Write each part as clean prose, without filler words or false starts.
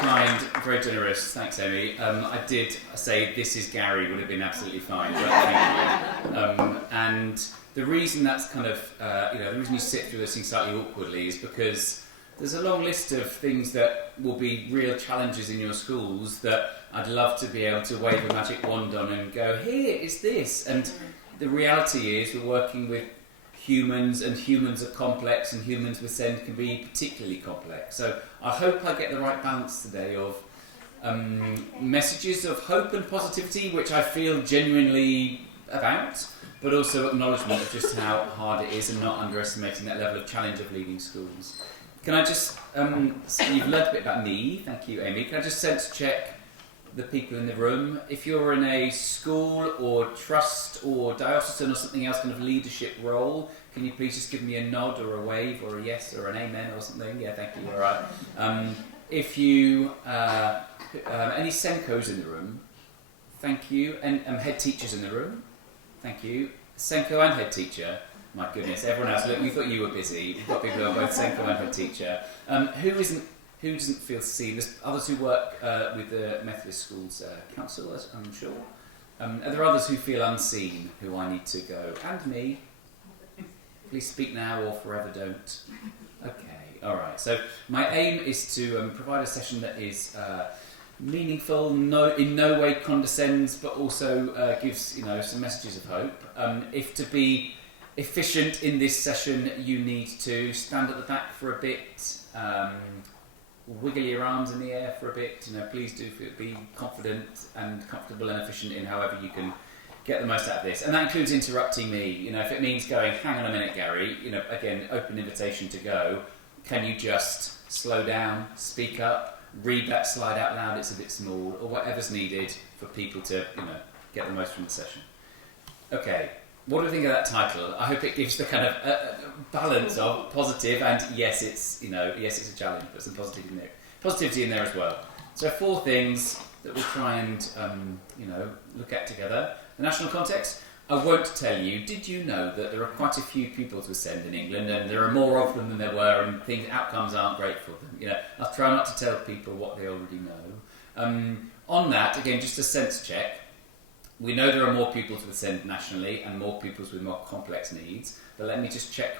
kind, very generous. Thanks, Amy. I did say this is Gary would have been absolutely fine, but thank you. And the reason that's kind of, the reason you sit through those things slightly awkwardly is because there's a long list of things that will be real challenges in your schools that I'd love to be able to wave a magic wand on and go, here is this. And the reality is we're working with humans, and humans are complex, and humans with SEND can be particularly complex. So I hope I get the right balance today of messages of hope and positivity, which I feel genuinely about, but also acknowledgement of just how hard it is and not underestimating that level of challenge of leading schools. Can I just, you've learnt a bit about me, thank you Amy, can I just sense check the people in the room? If you're in a school or trust or diocesan or something else kind of leadership role, can you please just give me a nod or a wave or a yes or an amen or something? Yeah, thank you, alright. If you, any Senkos in the room, thank you, and head teachers in the room, thank you. Senko and head teacher, my goodness, everyone else, look, we thought you were busy, we've got people who are both Senko and head teacher. Who doesn't feel seen? There's others who work with the Methodist Schools Council, I'm sure. Are there others who feel unseen, who I need to go? And me. Please speak now or forever don't. Okay, alright. So my aim is to provide a session that is meaningful, in no way condescends, but also gives some messages of hope. If to be efficient in this session, you need to stand at the back for a bit, wiggle your arms in the air for a bit. Please do be confident and comfortable and efficient in however you can get the most out of this. And that includes interrupting me. If it means going, hang on a minute, Gary, again, open invitation to go. Can you just slow down, speak up, read that slide out loud, it's a bit small, or whatever's needed for people to, get the most from the session. Okay. What do you think of that title? I hope it gives the kind of balance of positive and yes, it's a challenge, but some positivity in there as well. So 4 things that we'll try and look at together. The national context. I won't tell you. Did you know that there are quite a few pupils with SEND in England, and there are more of them than there were, and outcomes aren't great for them. I'll try not to tell people what they already know. On that, again, just a sense check. We know there are more pupils with SEND nationally and more pupils with more complex needs, but let me just check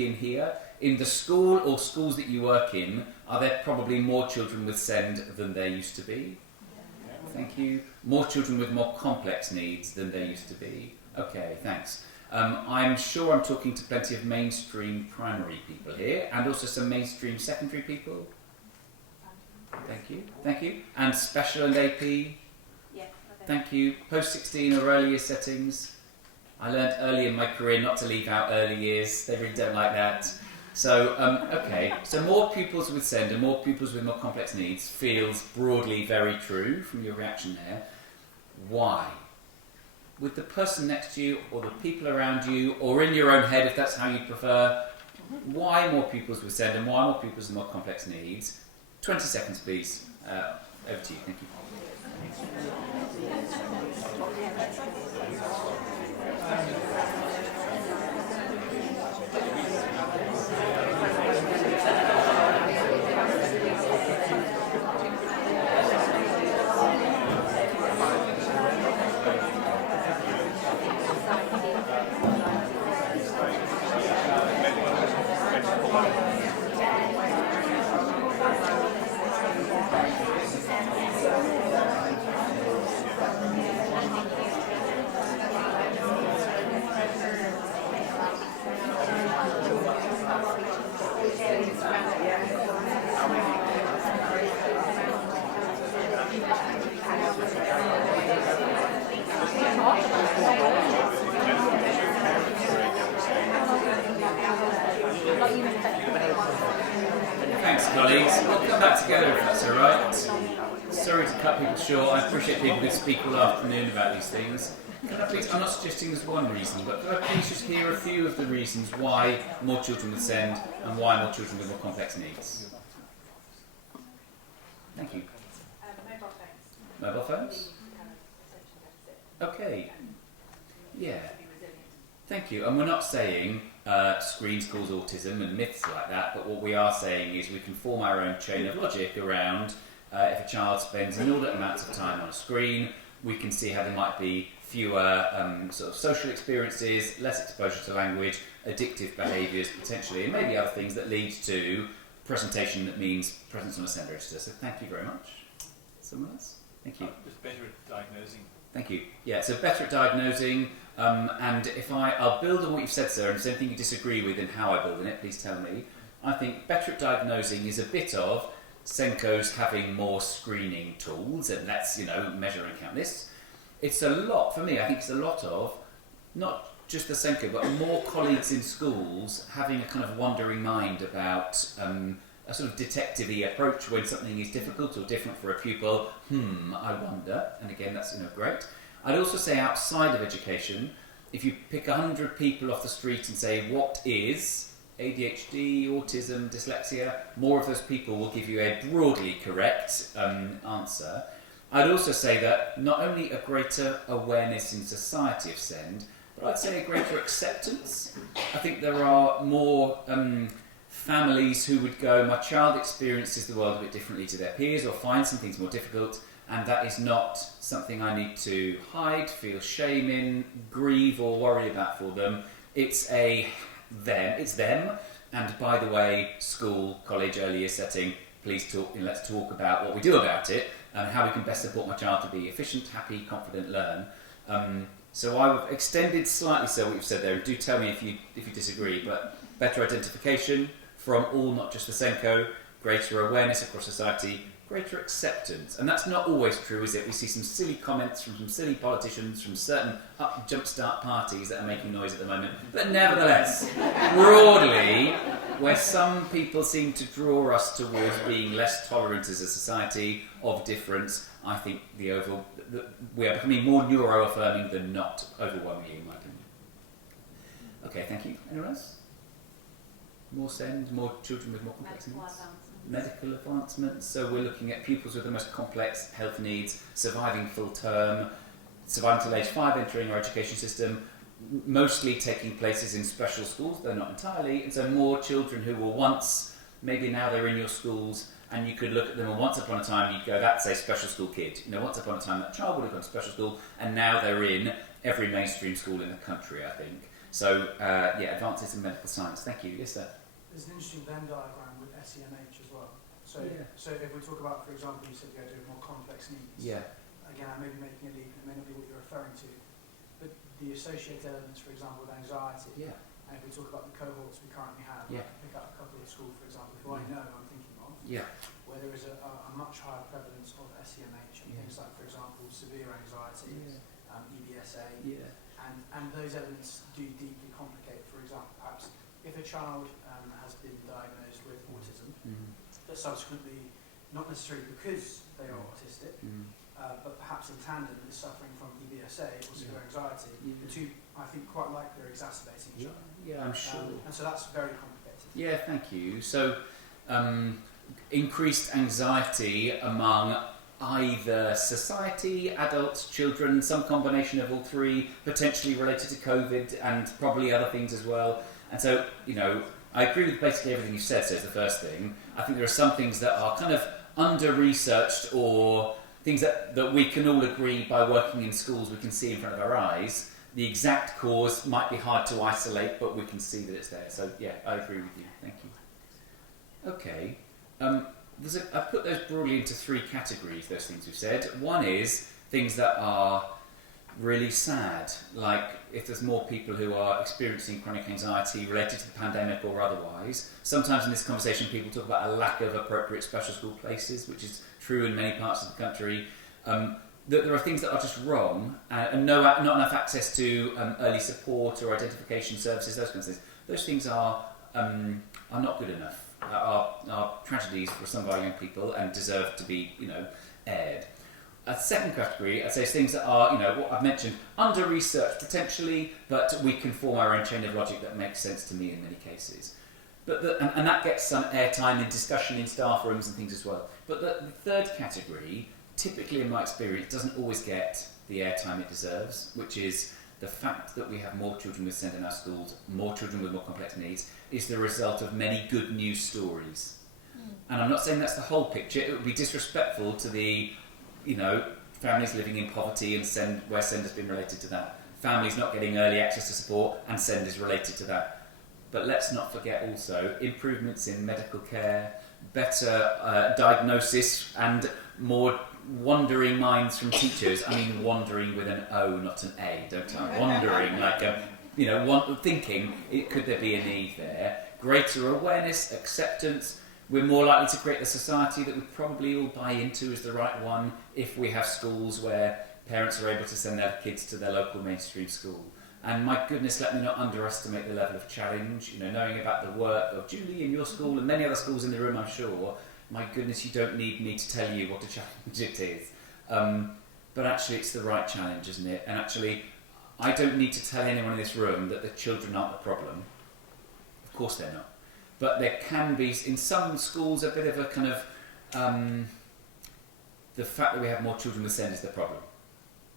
in here. In the school or schools that you work in, are there probably more children with SEND than there used to be? Yeah. Thank you. More children with more complex needs than there used to be? Okay, thanks. I'm sure I'm talking to plenty of mainstream primary people here, and also some mainstream secondary people. Thank you. And special and AP? Thank you. Post-16 or early year settings. I learned early in my career not to leave out early years. They really don't like that. So, okay. So more pupils with SEND and more pupils with more complex needs feels broadly very true from your reaction there. Why? With the person next to you or the people around you or in your own head, if that's how you prefer, why more pupils with SEND and why more pupils with more complex needs? 20 seconds, please. Over to you. Thank you. Thanks, colleagues. We'll come back together if that's all right. Sorry to cut people short. I appreciate people who speak all afternoon about these things. Can I please, I'm not suggesting there's one reason, but could I please just hear a few of the reasons why more children with SEND and why more children with more complex needs? Thank you. Mobile phones? Okay. Yeah. Thank you. And we're not saying screens cause autism and myths like that, but what we are saying is we can form our own chain of logic around if a child spends inordinate amounts of time on a screen, we can see how there might be fewer sort of social experiences, less exposure to language, addictive behaviours potentially, and maybe other things that lead to presentation that means presence on a send register. So thank you very much. Someone else? Thank you. Just better at diagnosing. Thank you. Yeah, so better at diagnosing, and I'll build on what you've said, sir, and if there's anything you disagree with in how I build on it, please tell me. I think better at diagnosing is a bit of Senko's having more screening tools, and let's, measure and count this. It's a lot, for me, I think it's a lot of, not just the Senko, but more colleagues in schools having a kind of wandering mind about a sort of detective-y approach when something is difficult or different for a pupil. I wonder, and again, that's great. I'd also say outside of education, if you pick 100 people off the street and say, what is ADHD, autism, dyslexia, more of those people will give you a broadly correct answer. I'd also say that not only a greater awareness in society of SEND, but I'd say a greater acceptance. I think there are more families who would go, my child experiences the world a bit differently to their peers or finds some things more difficult, and that is not something I need to hide, feel shame in, grieve or worry about for them. It's them, and by the way, school, college, early year setting, please let's talk about what we do about it and how we can best support my child to be efficient, happy, confident, learn. So I've extended slightly so what you've said there, and do tell me if you disagree, but better identification from all, not just the Senko, greater awareness across society, greater acceptance. And that's not always true, is it? We see some silly comments from some silly politicians from certain jumpstart parties that are making noise at the moment. But nevertheless, broadly, where some people seem to draw us towards being less tolerant as a society of difference, I think we are becoming more neuro-affirming than not, overwhelmingly, in my opinion. Okay, thank you. Anyone else? More SEND, more children with more complex needs? Medical advancements. So we're looking at pupils with the most complex health needs, surviving full term, surviving till age 5, entering our education system, mostly taking places in special schools, though not entirely, and so more children who were once, maybe now they're in your schools, and you could look at them, and once upon a time you'd go, that's a special school kid. Once upon a time that child would have gone to special school, and now they're in every mainstream school in the country, I think. So, advances in medical science. Thank you. Yes, sir? There's an interesting Venn diagram with SEMH as well. So if we talk about, for example, you said the idea of more complex needs. Yeah. Again, I may be making a leap, and it may not be what you're referring to, but the associated elements, for example, with anxiety. Yeah. And if we talk about the cohorts we currently have, I can pick up a couple of schools, for example, who I know I'm thinking of, where there is a much higher prevalence of SEMH and things like, for example, severe anxiety, EBSA, and those elements do deeply complicate, for example, perhaps if a child has been diagnosed with autism, but subsequently, not necessarily because they are autistic, but perhaps in tandem is suffering from EBSA or severe anxiety, the two, I think, quite likely are exacerbating each other. Yeah, I'm sure. And so that's very complicated. Yeah, thank you. So, increased anxiety among either society, adults, children, some combination of all three, potentially related to COVID and probably other things as well. And so, I agree with basically everything you said, so it's the first thing. I think there are some things that are kind of under-researched or things that we can all agree by working in schools we can see in front of our eyes. The exact cause might be hard to isolate, but we can see that it's there. So, yeah, I agree with you. Thank you. Okay. I've put those broadly into 3 categories, those things we've said. One is things that are really sad, like if there's more people who are experiencing chronic anxiety related to the pandemic or otherwise. Sometimes in this conversation people talk about a lack of appropriate special school places, which is true in many parts of the country. There are things that are just wrong, and not enough access to early support or identification services, those kinds of things. Those things are not good enough, are tragedies for some of our young people and deserve to be, aired. A second category, I'd say, is things that are, what I've mentioned, under-researched potentially, but we can form our own chain of logic that makes sense to me in many cases. And that gets some airtime in discussion in staff rooms and things as well. But the third category, typically in my experience, doesn't always get the airtime it deserves, which is the fact that we have more children with SEND in our schools, more children with more complex needs, is the result of many good news stories. And I'm not saying that's the whole picture. It would be disrespectful to the, families living in poverty and where SEND has been related to that. Families not getting early access to support and SEND is related to that. But let's not forget also improvements in medical care, better diagnosis and more wandering minds from teachers. I mean wandering with an O, not an A, don't I? Wandering, thinking, could there be a need there? Greater awareness, acceptance. We're more likely to create the society that we probably all buy into as the right one if we have schools where parents are able to send their kids to their local mainstream school. And my goodness, let me not underestimate the level of challenge. Knowing about the work of Julie in your school and many other schools in the room, I'm sure. My goodness, you don't need me to tell you what a challenge it is. But actually, it's the right challenge, isn't it? And actually, I don't need to tell anyone in this room that the children aren't the problem. Of course they're not. But there can be, in some schools, a bit of a kind of... the fact that we have more children with SEND is the problem.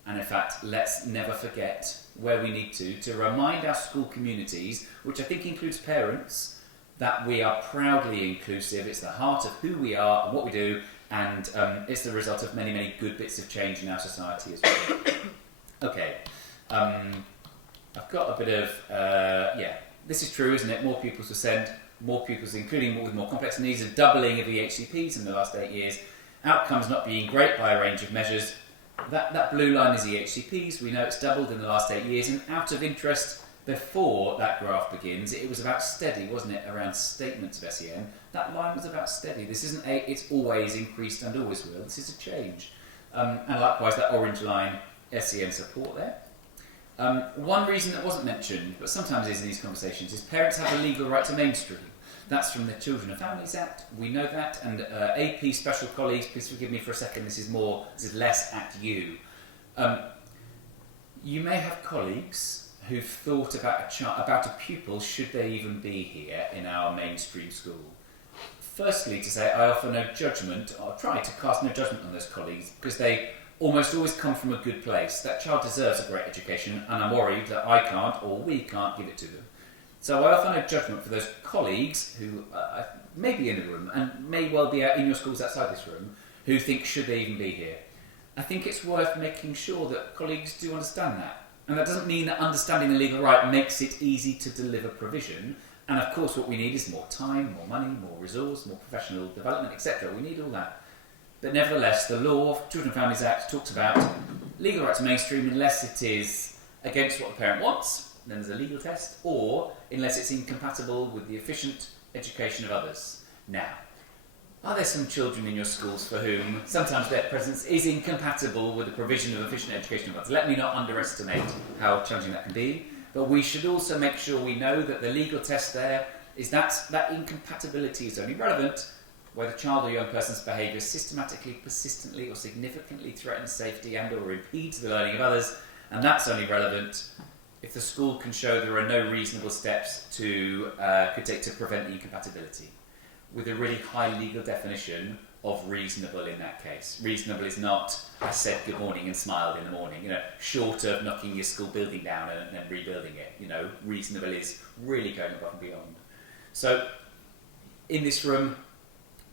And in fact, let's never forget where we need to remind our school communities, which I think includes parents, that we are proudly inclusive. It's the heart of who we are and what we do, and it's the result of many, many good bits of change in our society as well. Okay, I've got a bit of, this is true, isn't it? More pupils with SEND, more pupils, including with more complex needs, a doubling of EHCPs in the last 8 years, outcomes not being great by a range of measures. That blue line is EHCPs. We know it's doubled in the last 8 years, and out of interest, before that graph begins, it was about steady, wasn't it, around statements of SEN. That line was about steady. This isn't it's always increased and always will. This is a change. And likewise, that orange line, SEN support there. One reason that wasn't mentioned, but sometimes is in these conversations, is parents have a legal right to mainstream. That's from the Children and Families Act. We know that. And AP special colleagues, please forgive me for a second. This is less at you. You may have colleagues who've thought about a pupil, should they even be here in our mainstream school. Firstly, to say I offer no judgment, or try to cast no judgment on those colleagues, because they almost always come from a good place. That child deserves a great education, and I'm worried that I can't or we can't give it to them. So I offer no judgment for those colleagues who may be in the room and may well be in your schools outside this room who think, should they even be here? I think it's worth making sure that colleagues do understand that. And that doesn't mean that understanding the legal right makes it easy to deliver provision. And of course what we need is more time, more money, more resource, more professional development, etc. We need all that. But nevertheless, the law, Children and Families Act, talks about legal right to mainstream unless it is against what the parent wants, then there's a legal test, or unless it's incompatible with the efficient education of others. Now, are there some children in your schools for whom sometimes their presence is incompatible with the provision of efficient education of others? Let me not underestimate how challenging that can be, but we should also make sure we know that the legal test there is that incompatibility is only relevant where the child or young person's behaviour systematically, persistently or significantly threatens safety and or impedes the learning of others, and that's only relevant if the school can show there are no reasonable steps could take to prevent the incompatibility, with a really high legal definition of reasonable in that case. Reasonable is not, I said good morning and smiled in the morning, short of knocking your school building down and then rebuilding it. Reasonable is really going above and beyond. So, in this room,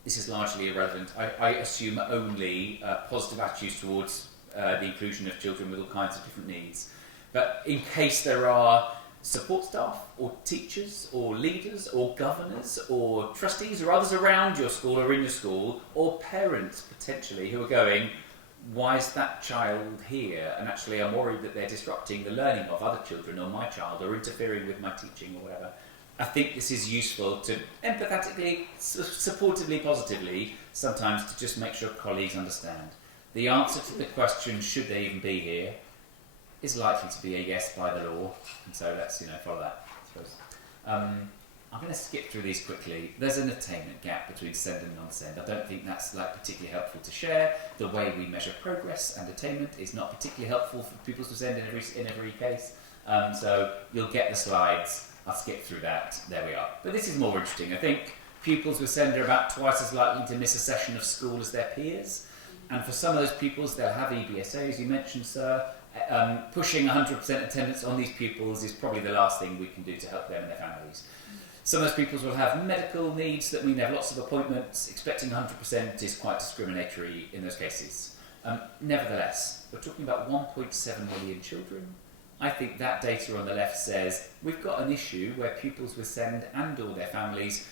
this is largely irrelevant. I assume only positive attitudes towards the inclusion of children with all kinds of different needs. But in case there are support staff or teachers or leaders or governors or trustees or others around your school or in your school, or parents potentially who are going, why is that child here? And actually I'm worried that they're disrupting the learning of other children or my child or interfering with my teaching or whatever. I think this is useful to empathetically, supportively, positively, sometimes to just make sure colleagues understand. The answer to the question, should they even be here, is likely to be a yes by the law, and so let's follow that, I suppose. I'm going to skip through these quickly. There's an attainment gap between SEND and non-SEND. I don't think that's particularly helpful to share. The way we measure progress and attainment is not particularly helpful for pupils with SEND in every case. So you'll get the slides. I'll skip through that. There we are. But this is more interesting. I think pupils with SEND are about twice as likely to miss a session of school as their peers. And for some of those pupils, they'll have EBSA, as you mentioned, sir. Pushing 100% attendance on these pupils is probably the last thing we can do to help them and their families. Some of those people will have medical needs that mean they have lots of appointments. Expecting 100% is quite discriminatory in those cases. Nevertheless, we're talking about 1.7 million children. I think that data on the left says we've got an issue where pupils with SEND and all their families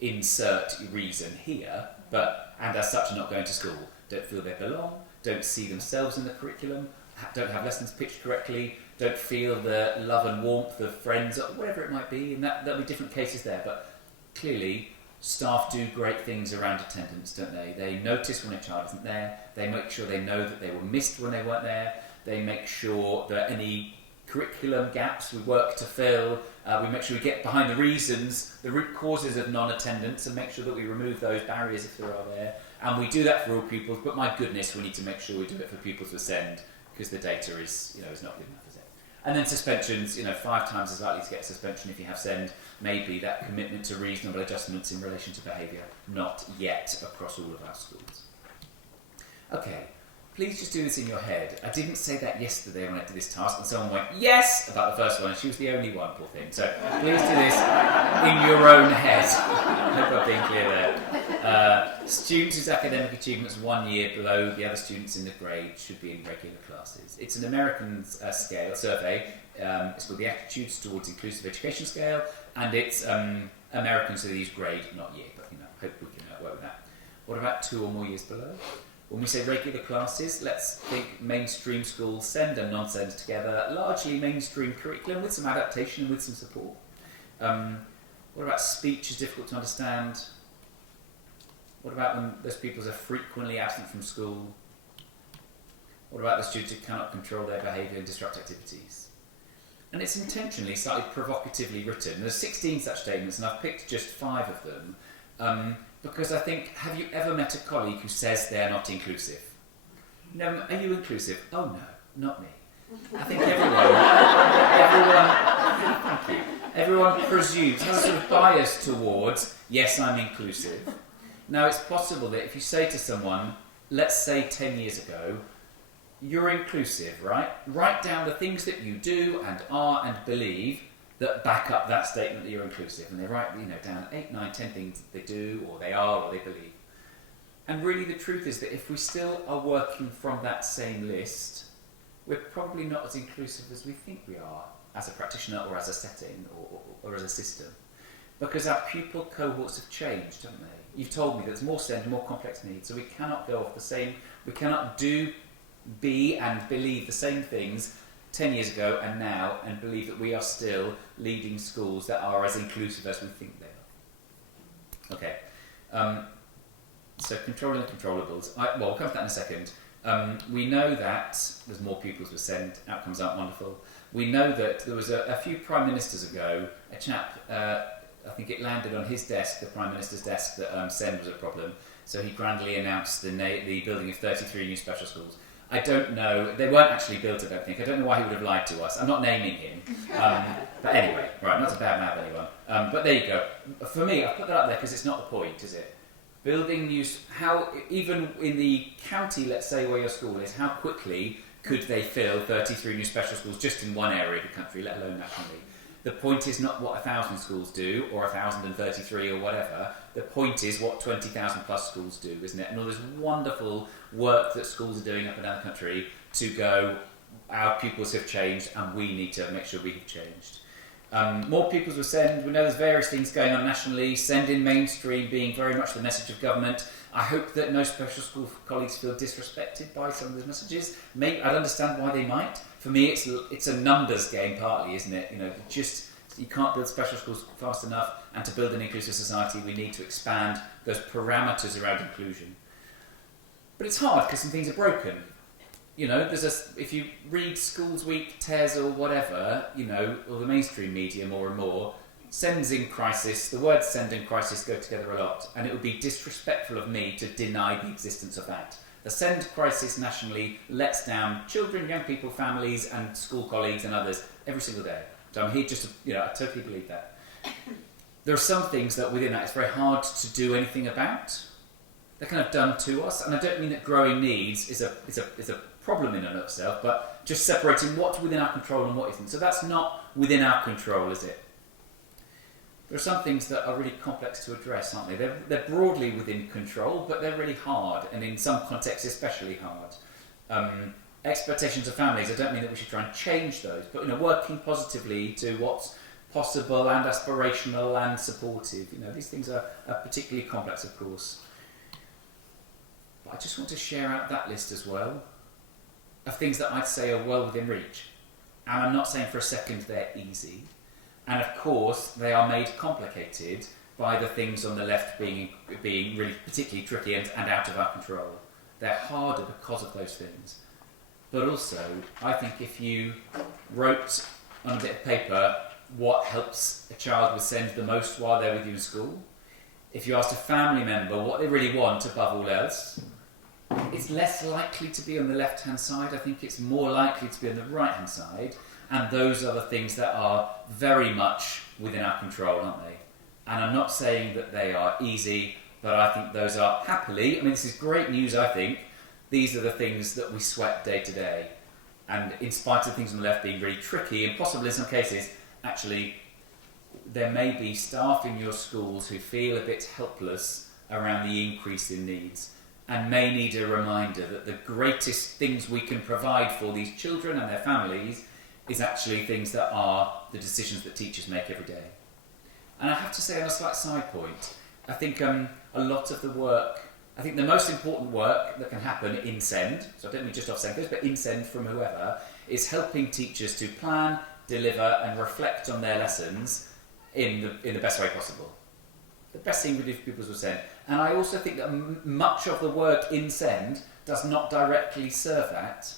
insert reason here, and as such are not going to school, don't feel they belong, don't see themselves in the curriculum, don't have lessons pitched correctly, don't feel the love and warmth of friends, or whatever it might be, and there'll be different cases there. But clearly, staff do great things around attendance, don't they? They notice when a child isn't there, they make sure they know that they were missed when they weren't there, they make sure that any curriculum gaps we work to fill, we make sure we get behind the reasons, the root causes of non-attendance, and make sure that we remove those barriers if there are there. And we do that for all pupils, but my goodness, we need to make sure we do it for pupils with SEND, because the data is not good enough, is it? And then suspensions, 5 times as likely to get a suspension if you have SEND. Maybe that commitment to reasonable adjustments in relation to behaviour, not yet across all of our schools. Okay, please just do this in your head. I didn't say that yesterday when I did this task, and someone went, yes, about the first one, and she was the only one, poor thing. So please do this in your own head. I hope I'm being clear there. Students whose academic achievements 1 year below the other students in the grade should be in regular classes. It's an American scale survey. It's called the Attitudes Towards Inclusive Education Scale, and it's American, so they use grade, not year, but hope we can work with that. What about 2 or more years below? When we say regular classes, let's think mainstream schools, SEND and non-SEND together, largely mainstream curriculum with some adaptation and with some support. What about speech is difficult to understand? What about when those pupils are frequently absent from school? What about the students who cannot control their behaviour and disrupt activities? And it's intentionally slightly provocatively written. There's 16 such statements, and I've picked just 5 of them. Because I think, have you ever met a colleague who says they're not inclusive? No, are you inclusive? Oh no, not me. I think everyone presumes, has a sort of bias towards, yes, I'm inclusive. Now it's possible that if you say to someone, let's say 10 years ago, you're inclusive, right? Write down the things that you do and are and believe that back up that statement that you're inclusive, and they write down 8, 9, 10 things they do or they are or they believe. And really the truth is that if we still are working from that same list, we're probably not as inclusive as we think we are as a practitioner or as a setting or as a system, because our pupil cohorts have changed, haven't they? You've told me there's more SEND, more complex needs, so we cannot go off the same, we cannot be and believe the same things 10 years ago and now, and believe that we are still leading schools that are as inclusive as we think they are. Okay, so controlling the controllables. We'll come to that in a second. We know that there's more pupils with SEND, outcomes aren't wonderful. We know that there was a few prime ministers ago, a chap, I think it landed on his desk, the Prime Minister's desk, that SEND was a problem, so he grandly announced the building of 33 new special schools. I don't know, they weren't actually built, I don't think. I don't know why he would have lied to us. I'm not naming him. But anyway, right, not to badmouth anyone. But there you go. For me, I've put that up there because it's not the point, is it? Building new, even in the county, let's say, where your school is, how quickly could they fill 33 new special schools just in one area of the country, let alone nationally? The point is not what 1,000 schools do, or 1,033 or whatever. The point is what 20,000 plus schools do, isn't it? And all this wonderful work that schools are doing up and down the country to go, our pupils have changed and we need to make sure we have changed. More pupils with SEND. We know there's various things going on nationally. SEND in mainstream being very much the message of government. I hope that no special school colleagues feel disrespected by some of those messages. I'd understand why they might. For me, it's a numbers game partly, isn't it? You can't build special schools fast enough, and to build an inclusive society, we need to expand those parameters around inclusion. But it's hard because some things are broken. If you read Schools Week, TES or whatever, or the mainstream media more and more, SEND's in crisis, the words SEND and crisis go together a lot, and it would be disrespectful of me to deny the existence of that. The SEND crisis nationally lets down children, young people, families and school colleagues and others every single day. So I'm here just to, I totally believe that. There are some things that within that it's very hard to do anything about. They're kind of done to us, and I don't mean that growing needs is a problem in and of itself, but just separating what's within our control and what isn't. So that's not within our control, is it? there are some things that are really complex to address, aren't they? They're broadly within control, but they're really hard, and in some contexts especially hard. Expectations of families, I don't mean that we should try and change those, but working positively to what's possible and aspirational and supportive. These things are particularly complex, of course. But I just want to share out that list as well of things that I'd say are well within reach. And I'm not saying for a second they're easy. And of course, they are made complicated by the things on the left being really particularly tricky and out of our control. They're harder because of those things. But also, I think if you wrote on a bit of paper what helps a child with SEND the most while they're with you in school, if you asked a family member what they really want above all else, it's less likely to be on the left-hand side. I think it's more likely to be on the right-hand side. And those are the things that are very much within our control, aren't they? And I'm not saying that they are easy, but I think those are happily, this is great news, I think. These are the things that we sweat day to day. And in spite of things on the left being really tricky, and possibly in some cases, actually, there may be staff in your schools who feel a bit helpless around the increase in needs and may need a reminder that the greatest things we can provide for these children and their families is actually things that are the decisions that teachers make every day. And I have to say, on a slight side point, I think a lot of the work, I think the most important work that can happen in SEND, so I don't mean just off SEND, but in SEND from whoever, is helping teachers to plan, deliver and reflect on their lessons in the best way possible. The best thing we do for pupils with SEND. And I also think that much of the work in SEND does not directly serve that.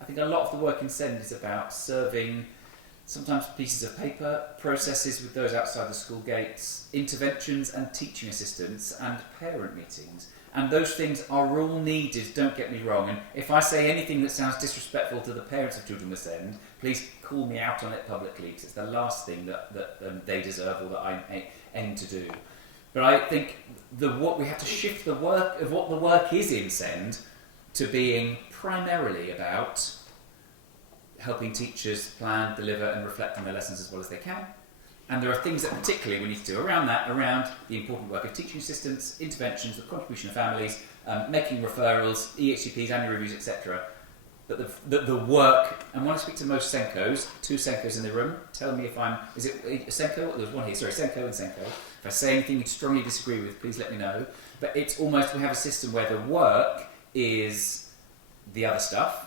I think a lot of the work in SEND is about serving sometimes pieces of paper, processes with those outside the school gates, interventions and teaching assistants and parent meetings. And those things are all needed, don't get me wrong. And if I say anything that sounds disrespectful to the parents of children with SEND, please call me out on it publicly, because it's the last thing that they deserve or that I aim to do. But I think we have to shift the work of what the work is in SEND to being primarily about helping teachers plan, deliver and reflect on their lessons as well as they can. And there are things that particularly we need to do around the important work of teaching assistants, interventions, the contribution of families, making referrals, EHCPs, annual reviews, etc. But the work, and when I speak to most Senkos, 2 Senkos in the room, tell me if is it Senko? There's one here, sorry, Senko and Senko. If I say anything you strongly disagree with, please let me know. But it's almost, we have a system where the work is the other stuff,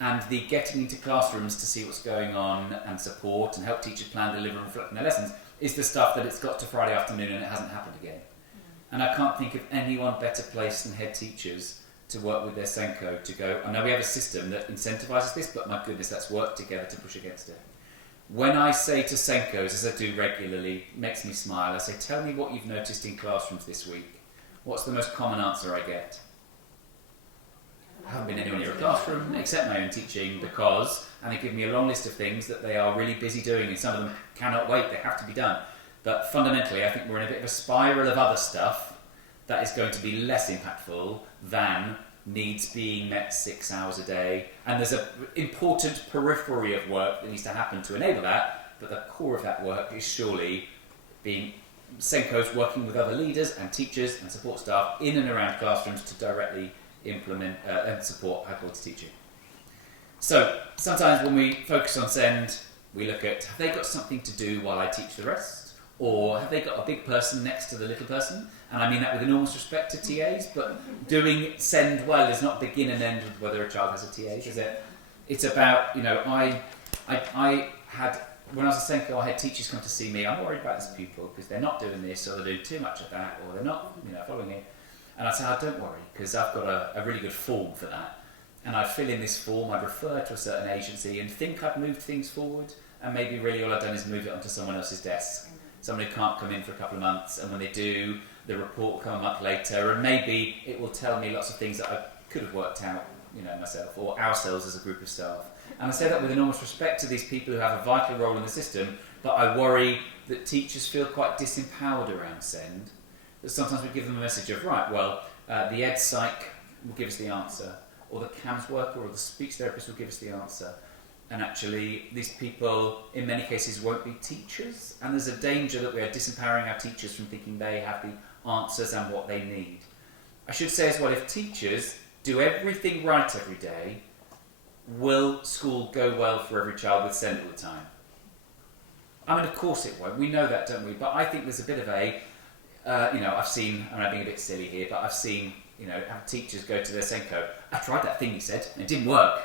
and the getting into classrooms to see what's going on and support and help teachers plan, deliver and reflect on their lessons is the stuff that it's got to Friday afternoon and it hasn't happened again. And I can't think of anyone better placed than head teachers to work with their Senko to go, I know we have a system that incentivises this, but my goodness, let's work together to push against it. When I say to Senkos, as I do regularly, it makes me smile, I say, tell me what you've noticed in classrooms this week. What's the most common answer I get? I haven't been anywhere near a classroom except my own teaching because, and they give me a long list of things that they are really busy doing, and some of them cannot wait, they have to be done. But fundamentally, I think we're in a bit of a spiral of other stuff that is going to be less impactful than needs being met 6 hours a day. And there's an important periphery of work that needs to happen to enable that, but the core of that work is surely being Senkos working with other leaders and teachers and support staff in and around classrooms to directly implement and support high quality teaching. So sometimes when we focus on SEND, we look at, have they got something to do while I teach the rest? Or have they got a big person next to the little person? And I mean that with enormous respect to TAs, but doing SEND well is not begin and end with whether a child has a TA, is it? It's about, I had, when I was a Senko, I had teachers come to see me, I'm worried about this pupil because they're not doing this, or they're doing too much of that, or they're not following it. And I'd say, don't worry, because I've got a really good form for that. And I'd fill in this form, I'd refer to a certain agency and think I'd moved things forward, and maybe really all I've done is move it onto someone else's desk. Someone who can't come in for a couple of months, and when they do, the report will come a month later, and maybe it will tell me lots of things that I could have worked out, myself, or ourselves as a group of staff. And I say that with enormous respect to these people who have a vital role in the system, but I worry that teachers feel quite disempowered around SEND. That sometimes we give them a message of, the ed psych will give us the answer, or the CAMS worker or the speech therapist will give us the answer. And actually, these people, in many cases, won't be teachers. And there's a danger that we are disempowering our teachers from thinking they have the answers and what they need. I should say as well, if teachers do everything right every day, will school go well for every child with SEND all the time? I mean, of course it won't. We know that, don't we? But I think there's a bit of a, I've seen, I'm being a bit silly here, but I've seen, have teachers go to their Senko. I tried that thing, he said, and it didn't work.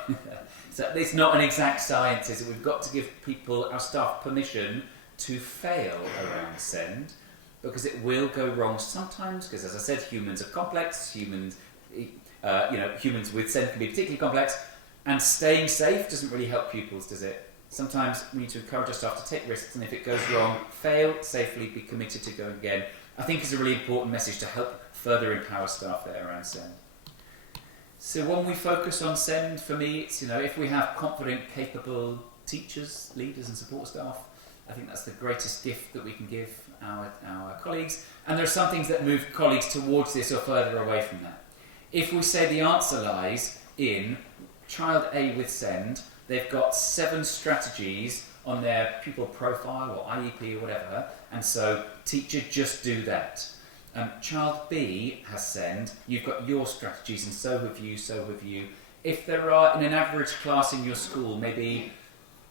So it's not an exact science, is it? We've got to give people, our staff, permission to fail around SEND, because it will go wrong sometimes, because as I said, humans are complex, humans with SEND can be particularly complex, and staying safe doesn't really help pupils, does it? Sometimes we need to encourage our staff to take risks, and if it goes wrong, fail safely, be committed to going again. I think is a really important message to help further empower staff there around SEND. So when we focus on SEND, for me, it's, if we have confident, capable teachers, leaders and support staff, I think that's the greatest gift that we can give our colleagues. And there are some things that move colleagues towards this or further away from that. If we say the answer lies in child A with SEND, they've got 7 strategies on their pupil profile or IEP or whatever, and so teacher, just do that. Child B has SEND, you've got your strategies, and so have you. If there are, in an average class in your school, maybe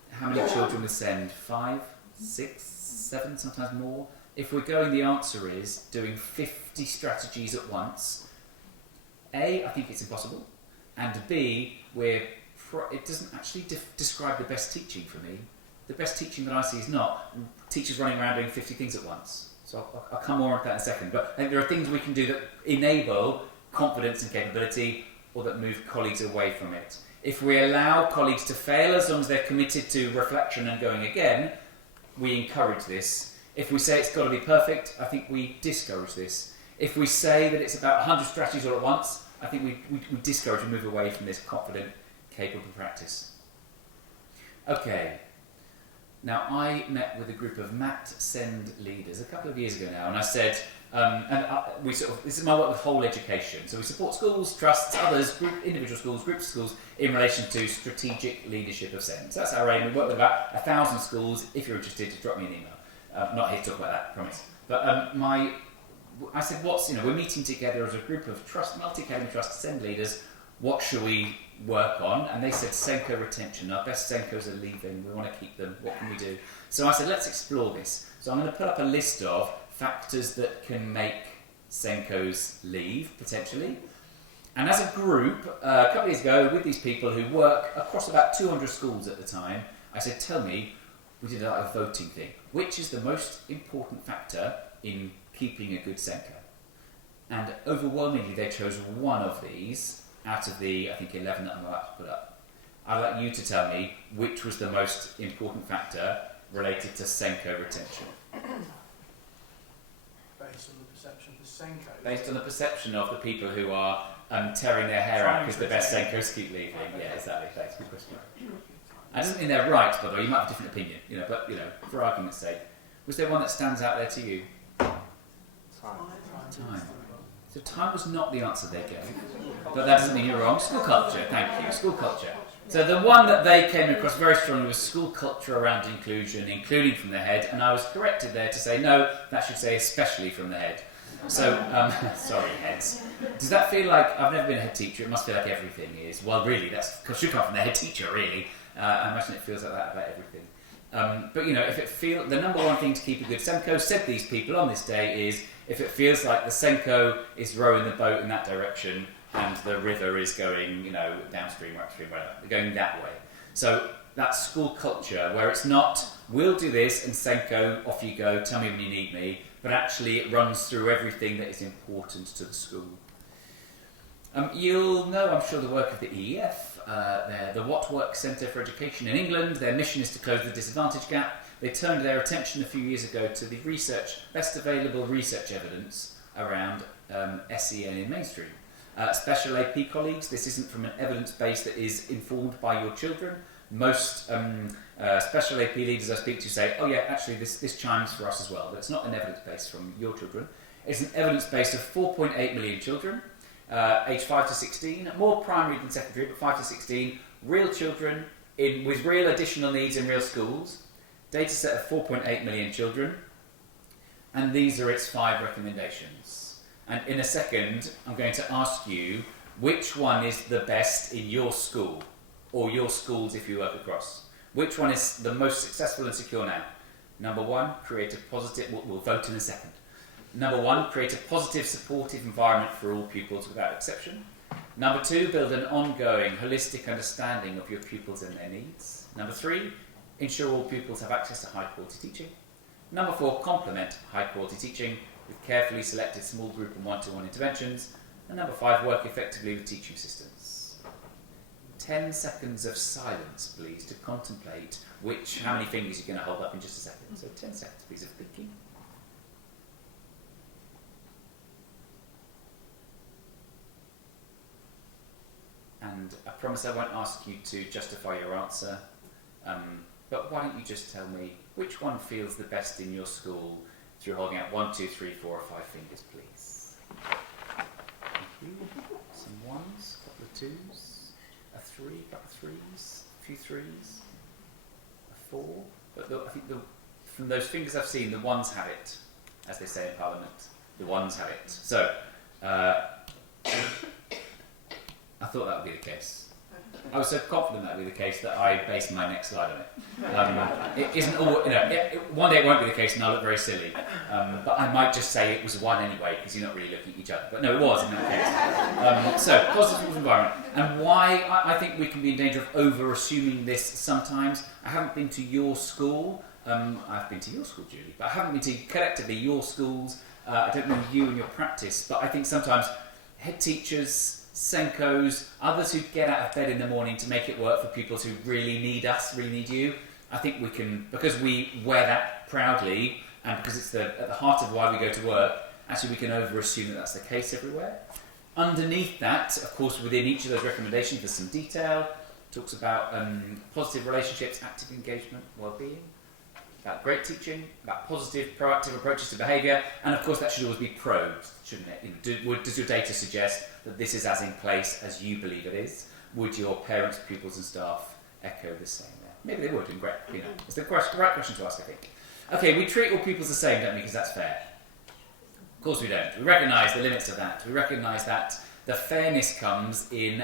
how many children with SEND? 5, 6, 7, sometimes more? If we're going, the answer is doing 50 strategies at once. A, I think it's impossible, and B, it doesn't actually describe the best teaching for me. The best teaching that I see is not teachers running around doing 50 things at once. So I'll come more on that in a second. But I think there are things we can do that enable confidence and capability, or that move colleagues away from it. If we allow colleagues to fail as long as they're committed to reflection and going again, we encourage this. If we say it's got to be perfect, I think we discourage this. If we say that it's about 100 strategies all at once, I think we discourage and move away from this confident, capable practice. Okay. Now, I met with a group of MAT SEND leaders a couple of years ago now, and I said, this is my work with whole education. So we support schools, trusts, others, individual schools, groups of schools in relation to strategic leadership of SEND. So that's our aim. We work with about 1,000 schools. If you're interested, just drop me an email. Not here to talk about that, promise. But I said, we're meeting together as a group of multi-academy trust SEND leaders. What should we work on? And they said Senko retention. Our best Senkos are leaving. We want to keep them. What can we do? So I said, let's explore this. So I'm going to put up a list of factors that can make Senkos leave, potentially. And as a group, a couple of years ago, with these people who work across about 200 schools at the time, I said, tell me, we did a voting thing. Which is the most important factor in keeping a good Senko? And overwhelmingly, they chose one of these out of the, I think, 11 that I'm about to put up. I'd like you to tell me which was the most important factor related to Senko retention. Based on the perception of the Senko. Based on the perception of the people who are tearing their hair out because the best Senkos keep leaving. Yeah, exactly. Thanks. Good question. I don't mean they're right, by the way. You might have a different opinion, but for argument's sake, was there one that stands out there to you? Time. So time was not the answer they gave, but that doesn't mean you're wrong. School culture, thank you, school culture. So the one that they came across very strongly was school culture around inclusion, including from the head, and I was corrected there to say, no, that should say especially from the head. So, sorry heads. Does that feel like, I've never been a head teacher, it must feel like everything is, well really, that should come from the head teacher really. I imagine it feels like that about everything. But if it feels, the number one thing to keep a good Senko, said these people on this day, is if it feels like the Senko is rowing the boat in that direction and the river is going, downstream or upstream, whatever, they're going that way. So that's school culture, where it's not, we'll do this and Senko, off you go, tell me when you need me, but actually it runs through everything that is important to the school. You'll know, I'm sure, the work of the EEF. They're the What Works Centre for Education in England. Their mission is to close the disadvantage gap. They turned their attention a few years ago to the best available research evidence around SEN in mainstream. Special AP colleagues, this isn't from an evidence base that is informed by your children. Most special AP leaders I speak to say, oh yeah, actually this chimes for us as well, but it's not an evidence base from your children. It's an evidence base of 4.8 million children. Aged 5 to 16, more primary than secondary, but 5 to 16, real children, with real additional needs in real schools, data set of 4.8 million children, and these are its 5 recommendations. And in a second, I'm going to ask you which one is the best in your school, or your schools if you work across. Which one is the most successful and secure now? Number 1, create a positive, we'll vote in a second. Number 1, create a positive, supportive environment for all pupils without exception. Number 2, build an ongoing, holistic understanding of your pupils and their needs. Number 3, ensure all pupils have access to high quality teaching. Number 4, complement high quality teaching with carefully selected small group and one-to-one interventions. And number 5, work effectively with teaching assistants. 10 seconds of silence, please, to contemplate how many fingers you're going to hold up in just a second. So 10 seconds, please, of thinking. And I promise I won't ask you to justify your answer, but why don't you just tell me which one feels the best in your school through holding out 1, 2, 3, 4 or 5 fingers, please. Thank you. Some 1s, a couple of 2s, a 3, a couple of 3s, a few 3s, a 4. But I think from those fingers I've seen, the 1s have it, as they say in Parliament. The 1s have it. So, I thought that would be the case. I was so confident that would be the case that I based my next slide on it. It isn't all, one day it won't be the case and I'll look very silly. But I might just say it was 1 anyway because you're not really looking at each other. But no, it was in that case. So, positive environment. And why I think we can be in danger of over-assuming this sometimes. I haven't been to your school. I've been to your school, Julie, but I haven't been to collectively your schools. I don't know you and your practice, but I think sometimes head teachers, Senkos, others who get out of bed in the morning to make it work for pupils who really need us, really need you. I think we can, because we wear that proudly and because it's at the heart of why we go to work, actually we can over-assume that that's the case everywhere. Underneath that, of course, within each of those recommendations, there's some detail. Talks about positive relationships, active engagement, well-being, about great teaching, about positive, proactive approaches to behaviour, and of course that should always be probed, shouldn't it? Does your data suggest that this is as in place as you believe it is? Would your parents, pupils and staff echo the same there? Maybe they would, and great. It's the right question to ask, I think. Okay, we treat all pupils the same, don't we, because that's fair? Of course we don't. We recognise the limits of that. We recognise that the fairness comes in